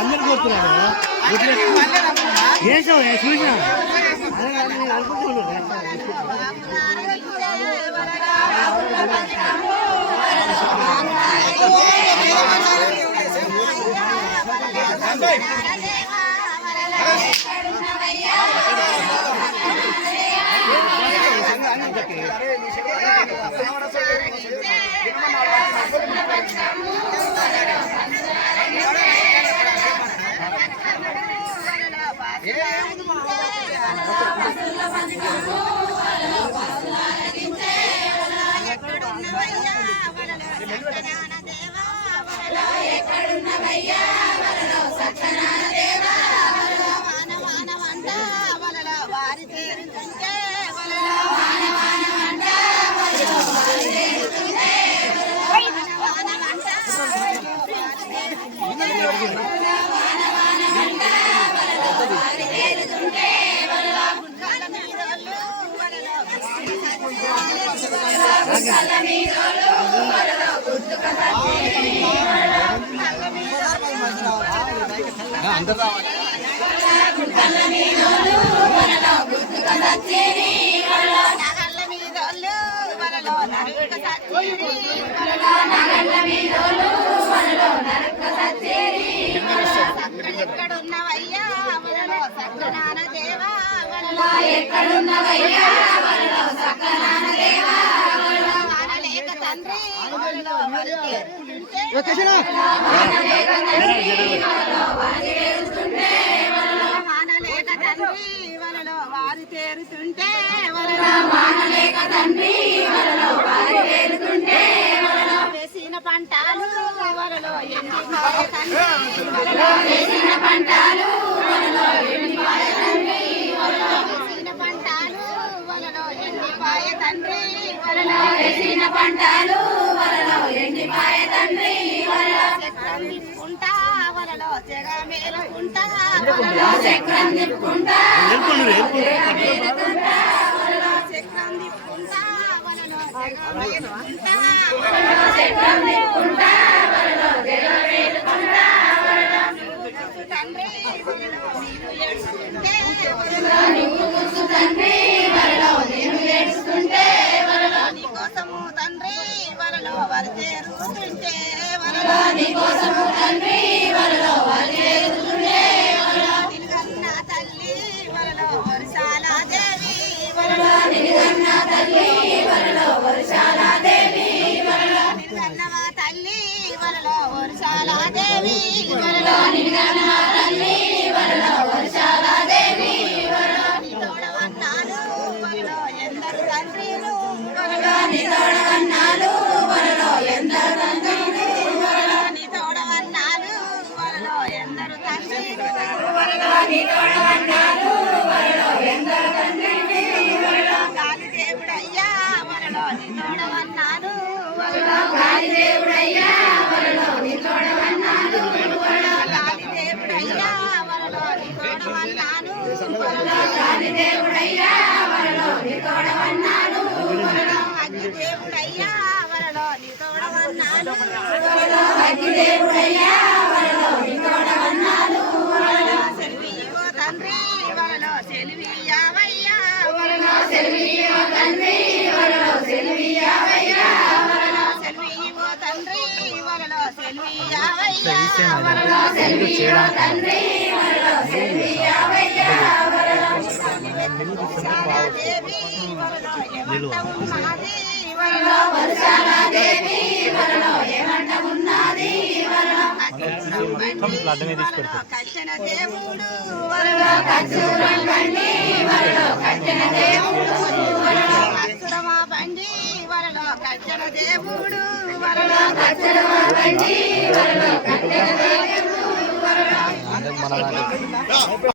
అందరు కోరుతున్నాను చేసావు చూసా అనుకుంటున్నాను. ఎక్కడున్నవయ్యా వలలో సత్యనారాయణ దేవా ఎక్కడున్నవయ్యా వలలో సత్యనారాయణ దేవా వానలేక తండ్రి వలలో వానలేక తండ్రి వలలో వారి తేరుతుంటే వానలేక తండ్రి వలలో వారి తేరుతుంటే వేసిన పంటలు వలలో ఎండిపోయ తండ్రి వేసిన పంటలు వలలో ఎండిపోయ తండ్రి వేసిన పంటలు వలలో ఎండిపోయ తండ్రి వేసిన పంటలు వలలో ఎండిపోయ తండ్రి చక్రం తిప్పుకుంటా వలలో జగ మేలుకుంటా చక్రం తిప్పుకుంటా చక్రం తిప్పుకుంటా వలలో జగ మేలుకుంటా చక్రం తిప్పుకుంటా వలలో జగ మేలుకుంటా తండ్రి నీకు గుర్తు తండ్రి వలలో నేను ఏడుస్తుంటే నీకోసము తండ్రి వలలో వారి చేరుతుంటే నీకోసము తండ్రి వలలో వారి చేరుతుంటే నిలుగన్న తల్లి వలలో వరుసాల దేవి నిలుగన్న తల్లి వలలో వరుసాల దేవి నిలుగన్నవ తల్లి వలలో వరుసాల దేవి నిలుగన్న తల్లి వలలో వరుసాల దేవి నీ తోడవన్నాను వలలో ఎందరు తండ్రిలు నీ తోడవన్నాను వలలో ఎందరు తండ్రిలు నీ తోడవన్నాను వలలో ఎందరు తండ్రిలు నీ తోడవన్నాను వలలో ఎందరు తండ్రిలు గాలి దేవుడయ్యా వలలో నీ తోడవన్నాను గాలి దేవుడయ్యా వలలో నీ తోడవన్నాను గాలి దేవుడయ్యా వలలో నీ తోడవన్నాను గాలి దేవుడయ్యా వలలో నీ తోడవన్నాను అగ్గి దేవుడయ్యా వలలో నీ తోడవన్నాను అగ్గి దేవుడయ్యా వలలో నీ తోడవన్నాను సెల్వియో తండ్రి వలలో సెల్వియావయ్యా వలలో సెల్వియో తండ్రి వలలో సెల్వియావయ్యా వలలో సెల్వియో తండ్రి వలలో సెల్వియావయ్యా వలలో సెల్వియో తండ్రి వలలో సెల్వియావయ్యా వలలో దేవి వలలో ఏమంటమున్నది వలలో వరుసాల దేవి వలలో ఏమంటమున్నది వలలో కచ్చన దేవుడు వలలో కచ్చూరం బండి వలలో కచ్చన దేవుడు వలలో కచ్చరమా బండి వలలో కచ్చన దేవుడు వలలో కచ్చరమా బండి వలలో కచ్చన దేవుడు వలలో